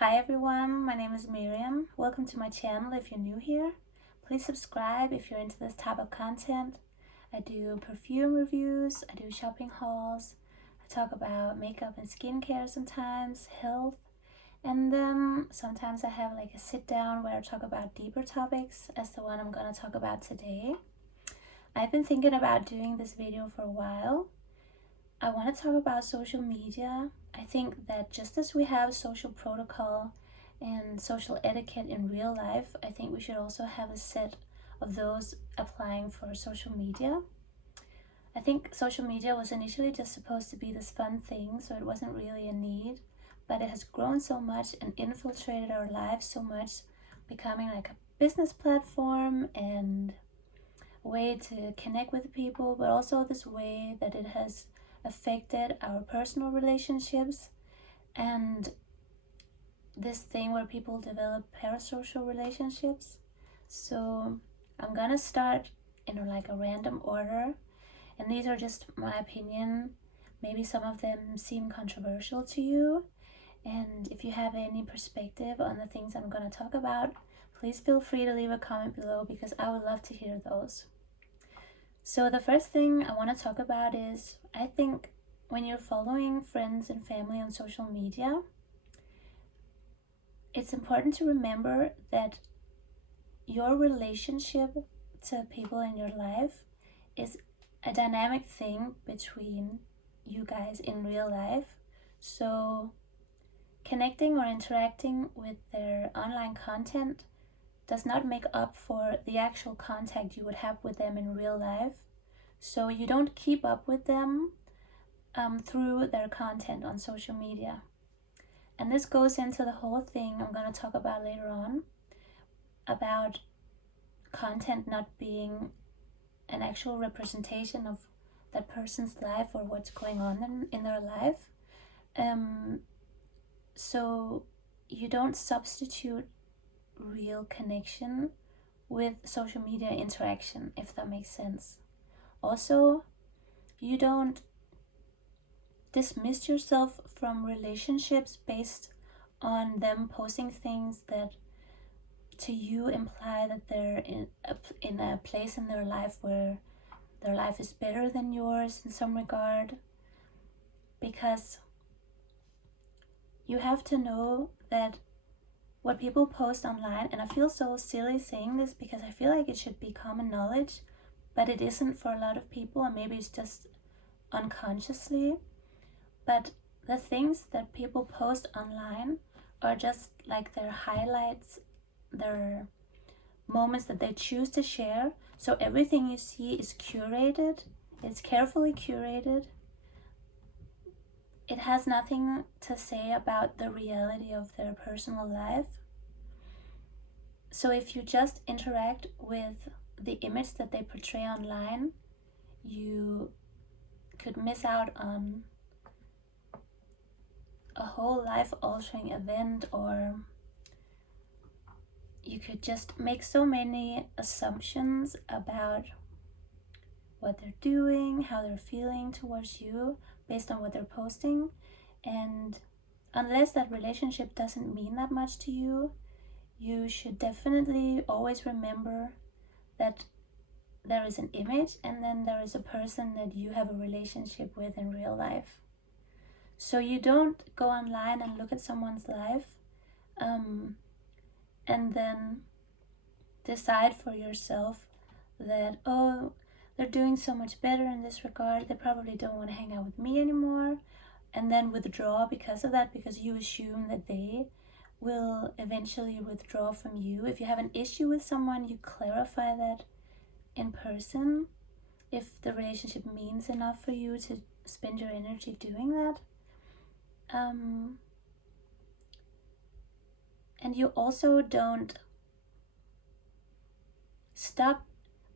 Hi everyone, my name is Miriam. Welcome to my channel if you're new here. Please subscribe if you're into this type of content. I do perfume reviews, I do shopping hauls, I talk about makeup and skincare sometimes, health, and then sometimes I have like a sit down where I talk about deeper topics as the one I'm gonna talk about today. I've been thinking about doing this video for a while. I want to talk about social media. I think that just as we have social protocol and social etiquette in real life, I think we should also have a set of those applying for social media. I think social media was initially just supposed to be this fun thing, so it wasn't really a need, but it has grown so much and infiltrated our lives so much, becoming like a business platform and a way to connect with people, but also this way that it has affected our personal relationships and this thing where people develop parasocial relationships. So I'm gonna start in like a random order, and these are just my opinion. Maybe some of them seem controversial to you, and if you have any perspective on the things I'm gonna talk about, please feel free to leave a comment below because I would love to hear those. So the first thing I want to talk about is, I think when you're following friends and family on social media, it's important to remember that your relationship to people in your life is a dynamic thing between you guys in real life. So connecting or interacting with their online content does not make up for the actual contact you would have with them in real life. So you don't keep up with them through their content on social media. And this goes into the whole thing I'm going to talk about later on, about content not being an actual representation of that person's life or what's going on in their life. So you don't substitute real connection with social media interaction, if that makes sense. Also, you don't dismiss yourself from relationships based on them posting things that to you imply that they're in a place in their life where their life is better than yours in some regard, because you have to know that what people post online, and I feel so silly saying this because I feel like it should be common knowledge, but it isn't for a lot of people, and maybe it's just unconsciously, but the things that people post online are just like their highlights, their moments that they choose to share. So everything you see is curated, it's carefully curated. It has nothing to say about the reality of their personal life. So if you just interact with the image that they portray online, you could miss out on a whole life-altering event, or you could just make so many assumptions about what they're doing, how they're feeling towards you based on what they're posting. And unless that relationship doesn't mean that much to you, you should definitely always remember that there is an image and then there is a person that you have a relationship with in real life. So you don't go online and look at someone's life and then decide for yourself that, oh, they're doing so much better in this regard, they probably don't want to hang out with me anymore, and then withdraw because of that, because you assume that they will eventually withdraw from you. If you have an issue with someone, you clarify that in person if the relationship means enough for you to spend your energy doing that. And you also don't stop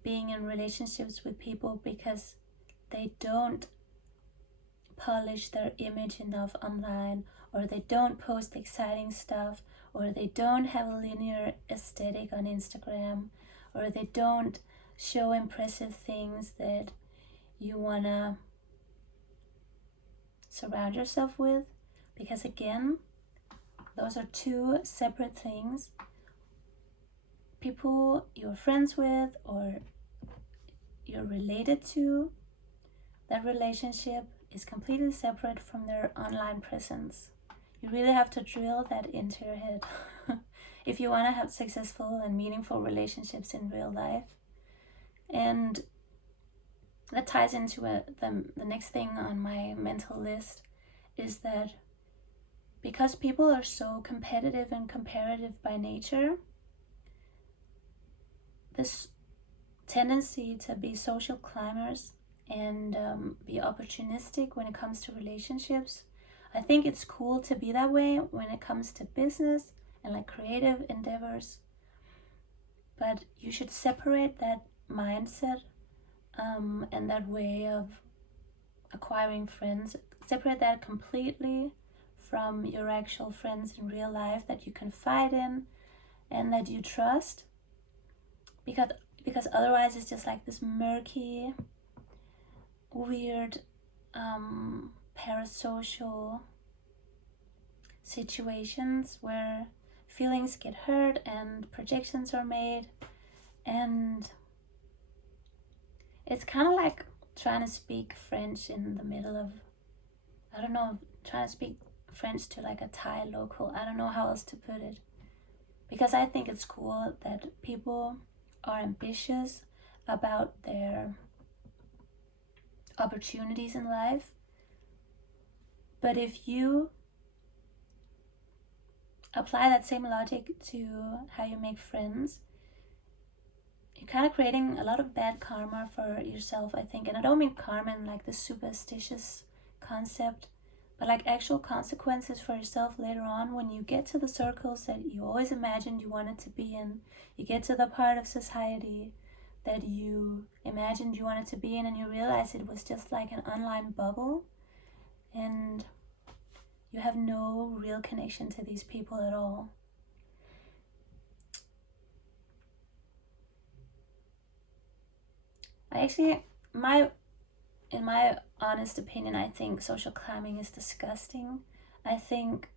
being in relationships with people because they don't polish their image enough online, or they don't post exciting stuff, or they don't have a linear aesthetic on Instagram, or they don't show impressive things that you wanna surround yourself with. Because again, Those are two separate things. People you're friends with or you're related to, that relationship is completely separate from their online presence. You really have to drill that into your head if you want to have successful and meaningful relationships in real life. And that ties into the next thing on my mental list, is that because people are so competitive and comparative by nature, this tendency to be social climbers and be opportunistic when it comes to relationships. I think it's cool to be that way when it comes to business and like creative endeavors, but you should separate that mindset and that way of acquiring friends, separate that completely from your actual friends in real life that you confide in and that you trust, because otherwise it's just like this murky, weird, parasocial situations where feelings get hurt and projections are made, and it's kind of like trying to speak French in the middle of, I don't know, trying to speak French to like a Thai local. I don't know how else to put it, because I think it's cool that people are ambitious about their opportunities in life. But if you apply that same logic to how you make friends, you're kind of creating a lot of bad karma for yourself, I think. And I don't mean karma in like the superstitious concept, but like actual consequences for yourself later on when you get to the circles that you always imagined you wanted to be in. You get to the part of society that you imagined you wanted to be in, and you realize it was just like an online bubble, and you have no real connection to these people at all. In my honest opinion, I think social climbing is disgusting. I think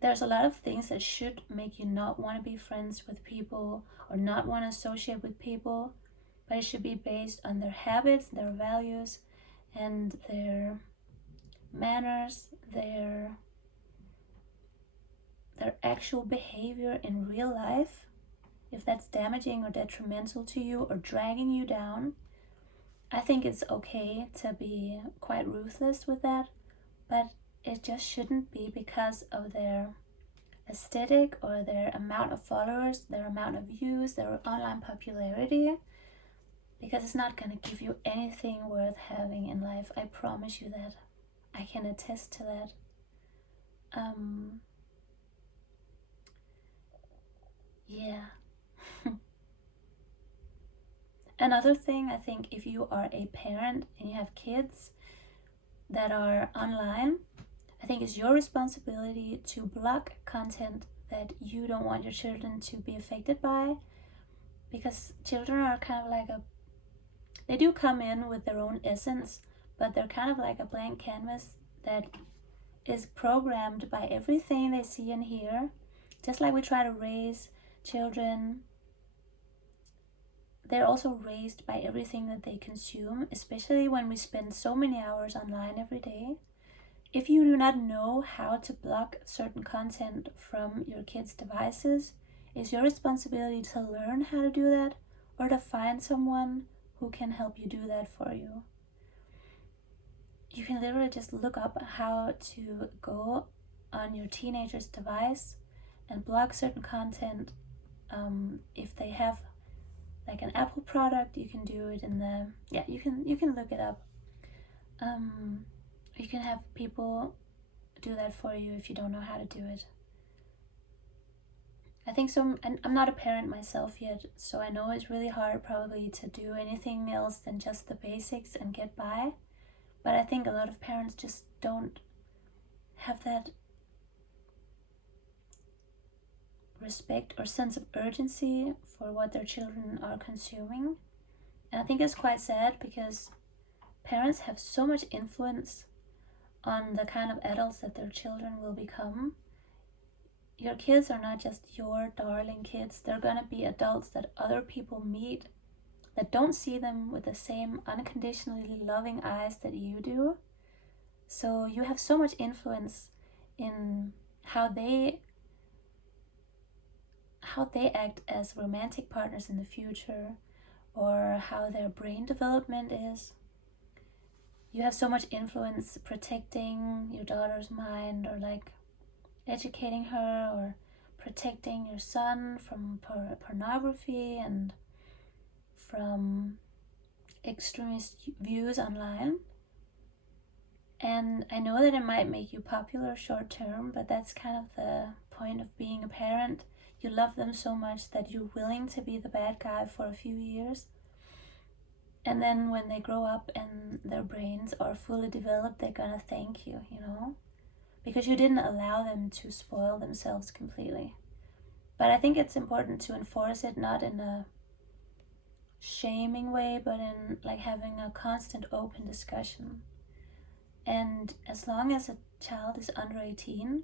there's a lot of things that should make you not want to be friends with people or not want to associate with people, but it should be based on their habits, their values, and their manners, their actual behavior in real life. If that's damaging or detrimental to you or dragging you down, I think it's okay to be quite ruthless with that, but it just shouldn't be because of their aesthetic or their amount of followers, their amount of views, their online popularity, because it's not going to give you anything worth having in life. I promise you that. I can attest to that. Yeah. Another thing, I think, if you are a parent and you have kids that are online, I think it's your responsibility to block content that you don't want your children to be affected by, because children are kind of like they do come in with their own essence, but they're kind of like a blank canvas that is programmed by everything they see and hear. Just like we try to raise children, they're also raised by everything that they consume, especially when we spend so many hours online every day. If you do not know how to block certain content from your kids' devices, it's your responsibility to learn how to do that, or to find someone who can help you do that for you. You can literally just look up how to go on your teenager's device and block certain content. If they have like an Apple product, you can do it in the, you can look it up. You can have people do that for you if you don't know how to do it. I think so. I'm not a parent myself yet, so I know it's really hard probably to do anything else than just the basics and get by. But I think a lot of parents just don't have that respect or sense of urgency for what their children are consuming. And I think it's quite sad, because parents have so much influence on the kind of adults that their children will become. Your kids are not just your darling kids. They're going to be adults that other people meet that don't see them with the same unconditionally loving eyes that you do. So you have so much influence in how they act as romantic partners in the future, or how their brain development is. You have so much influence protecting your daughter's mind, or like educating her, or protecting your son from pornography and from extremist views online. And I know that it might make you popular short term, but that's kind of the point of being a parent. You love them so much that you're willing to be the bad guy for a few years. And then when they grow up and their brains are fully developed, they're gonna thank you, because you didn't allow them to spoil themselves completely. But I think it's important to enforce it, not in a shaming way, but in like having a constant open discussion. And as long as a child is under 18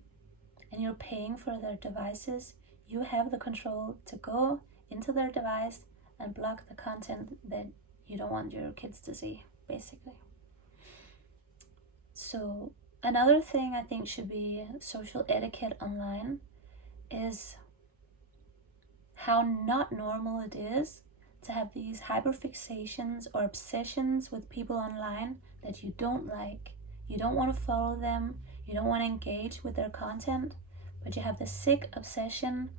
and you're paying for their devices, you have the control to go into their device and block the content that you don't want your kids to see, basically. So another thing I think should be social etiquette online is how not normal it is to have these hyperfixations or obsessions with people online that you don't like. You don't want to follow them, you don't want to engage with their content, but you have this sick obsession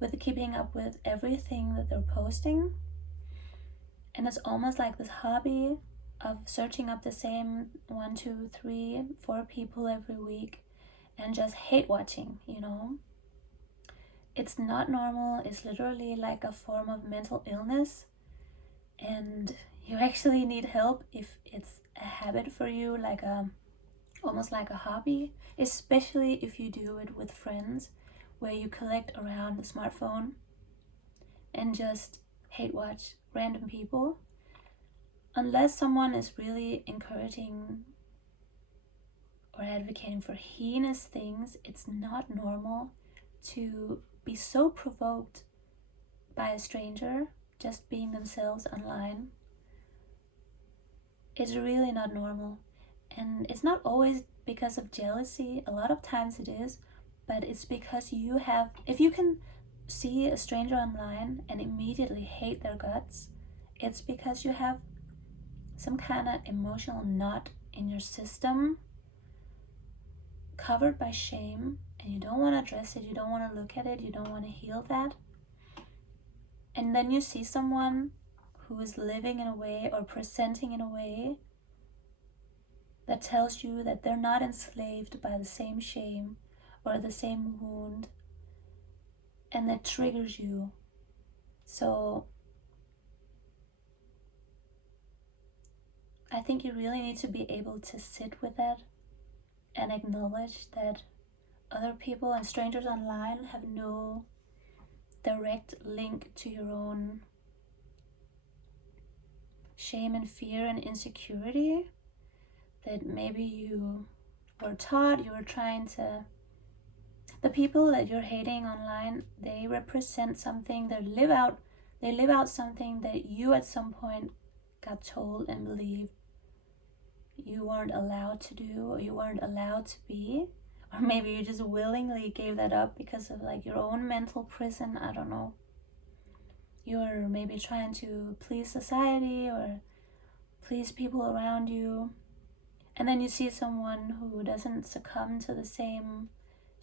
with keeping up with everything that they're posting. And it's almost like this hobby of searching up the same 1, 2, 3, 4 people every week and just hate watching, It's not normal. It's literally like a form of mental illness. And you actually need help if it's a habit for you, almost like a hobby, especially if you do it with friends, where you collect around the smartphone and just hate watch random people. Unless someone is really encouraging or advocating for heinous things, it's not normal to be so provoked by a stranger just being themselves online. It's really not normal. And it's not always because of jealousy. A lot of times it is, but it's because if you can see a stranger online and immediately hate their guts, it's because you have some kind of emotional knot in your system covered by shame, and you don't want to address it, you don't want to look at it, you don't want to heal that. And then you see someone who is living in a way or presenting in a way that tells you that they're not enslaved by the same shame or the same wound, and that triggers you. So I think you really need to be able to sit with that and acknowledge that other people and strangers online have no direct link to your own shame and fear and insecurity, that maybe you were taught, the people that you're hating online, they represent something, they live out something that you at some point got told and believed you weren't allowed to do, or you weren't allowed to be, or maybe you just willingly gave that up because of your own mental prison. I don't know. You're maybe trying to please society or please people around you, and then you see someone who doesn't succumb to the same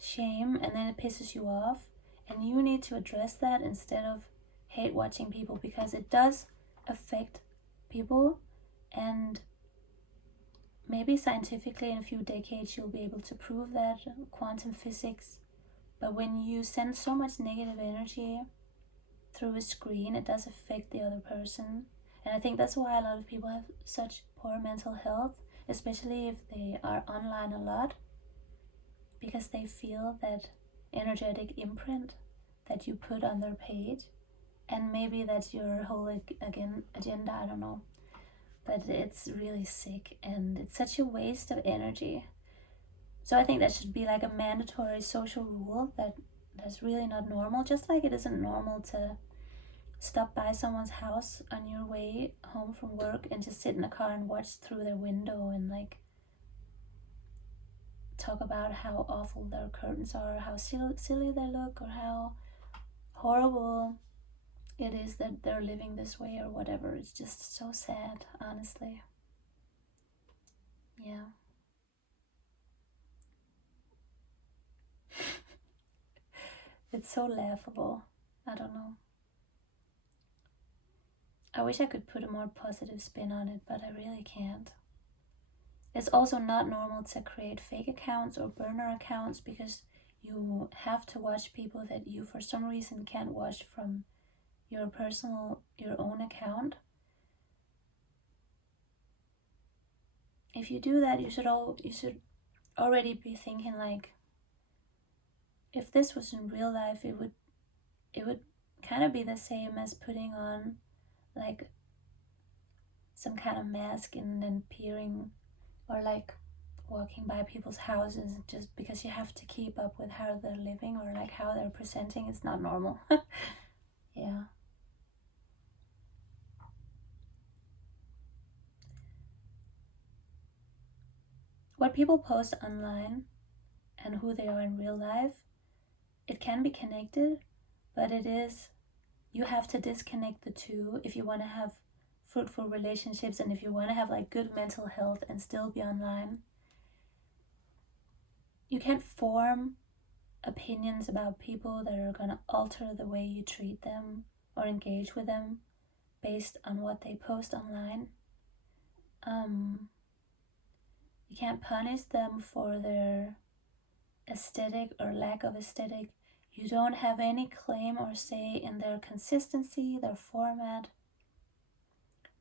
shame, and then it pisses you off, and you need to address that instead of hate watching people, because it does affect people. And maybe scientifically in a few decades you'll be able to prove that, quantum physics. But when you send so much negative energy through a screen, it does affect the other person. And I think that's why a lot of people have such poor mental health, especially if they are online a lot, because they feel that energetic imprint that you put on their page. And maybe that's your whole agenda, I don't know. But it's really sick, and it's such a waste of energy. So I think that should be like a mandatory social rule that's really not normal. Just like it isn't normal to stop by someone's house on your way home from work and just sit in a car and watch through their window and like talk about how awful their curtains are, or how silly they look, or how horrible it is that they're living this way or whatever. It's just so sad, honestly. Yeah. It's so laughable. I don't know. I wish I could put a more positive spin on it, but I really can't. It's also not normal to create fake accounts or burner accounts because you have to watch people that you for some reason can't watch from your own account. If you do that, you should already be thinking like, if this was in real life, it would kind of be the same as putting on like some kind of mask and then peering, or like walking by people's houses just because you have to keep up with how they're living or like how they're presenting. It's not normal. Yeah. What people post online and who they are in real life, it can be connected, but you have to disconnect the two if you want to have fruitful relationships and if you want to have like good mental health and still be online. You can't form opinions about people that are going to alter the way you treat them or engage with them based on what they post online. You can't punish them for their aesthetic or lack of aesthetic. You don't have any claim or say in their consistency, their format,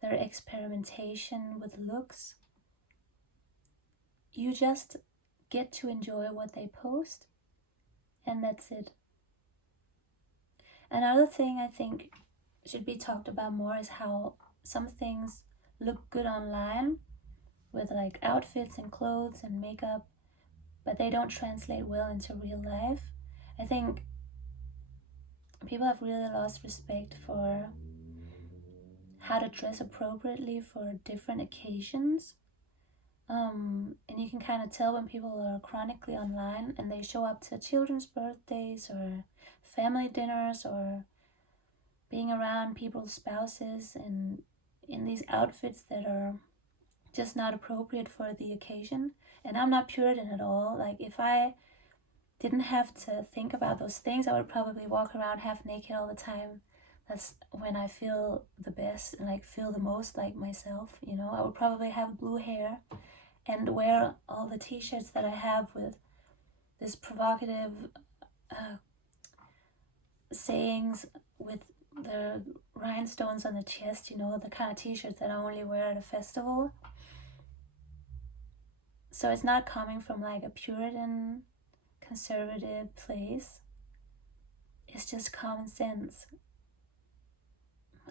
their experimentation with looks. You just get to enjoy what they post, and that's it. Another thing I think should be talked about more is how some things look good online with like outfits and clothes and makeup, but they don't translate well into real life. I think people have really lost respect for how to dress appropriately for different occasions. And you can kind of tell when people are chronically online and they show up to children's birthdays or family dinners or being around people's spouses and in these outfits that are just not appropriate for the occasion. And I'm not Puritan at all. Like, if I didn't have to think about those things, I would probably walk around half naked all the time. That's when I feel the best and like feel the most like myself, you know. I would probably have blue hair and wear all the t-shirts that I have with this provocative sayings with the rhinestones on the chest, you know, the kind of t-shirts that I only wear at a festival. So it's not coming from like a Puritan conservative place. It's just common sense.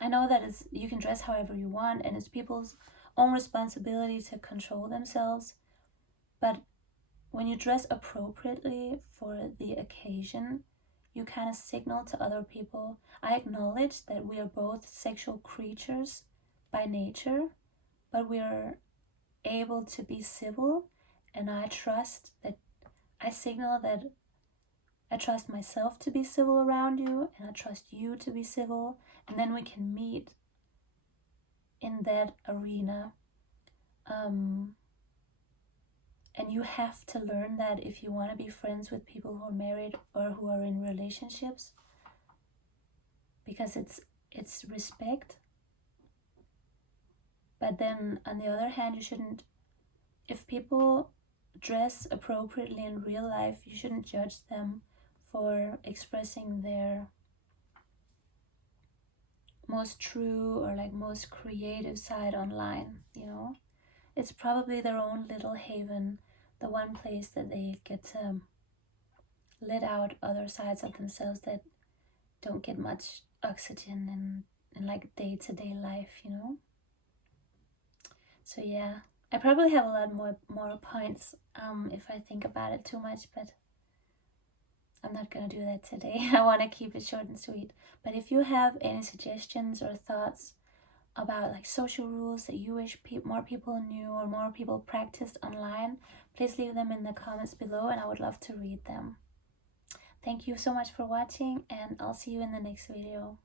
I know that you can dress however you want and it's people's own responsibility to control themselves, but when you dress appropriately for the occasion, you kind of signal to other people, I acknowledge that we are both sexual creatures by nature, but we are able to be civil, and I signal that I trust myself to be civil around you, and I trust you to be civil, and then we can meet in that arena. And you have to learn that if you want to be friends with people who are married or who are in relationships, because it's respect. But then on the other hand, you shouldn't, if people dress appropriately in real life, you shouldn't judge them for expressing their most true or like most creative side online, you know. It's probably their own little haven, the one place that they get to let out other sides of themselves that don't get much oxygen in like day-to-day life, you know. So yeah, I probably have a lot more points if I think about it too much, but I'm not gonna do that today. I want to keep it short and sweet. But if you have any suggestions or thoughts about like social rules that you wish more people knew or more people practiced online, please leave them in the comments below and I would love to read them. Thank you so much for watching, and I'll see you in the next video.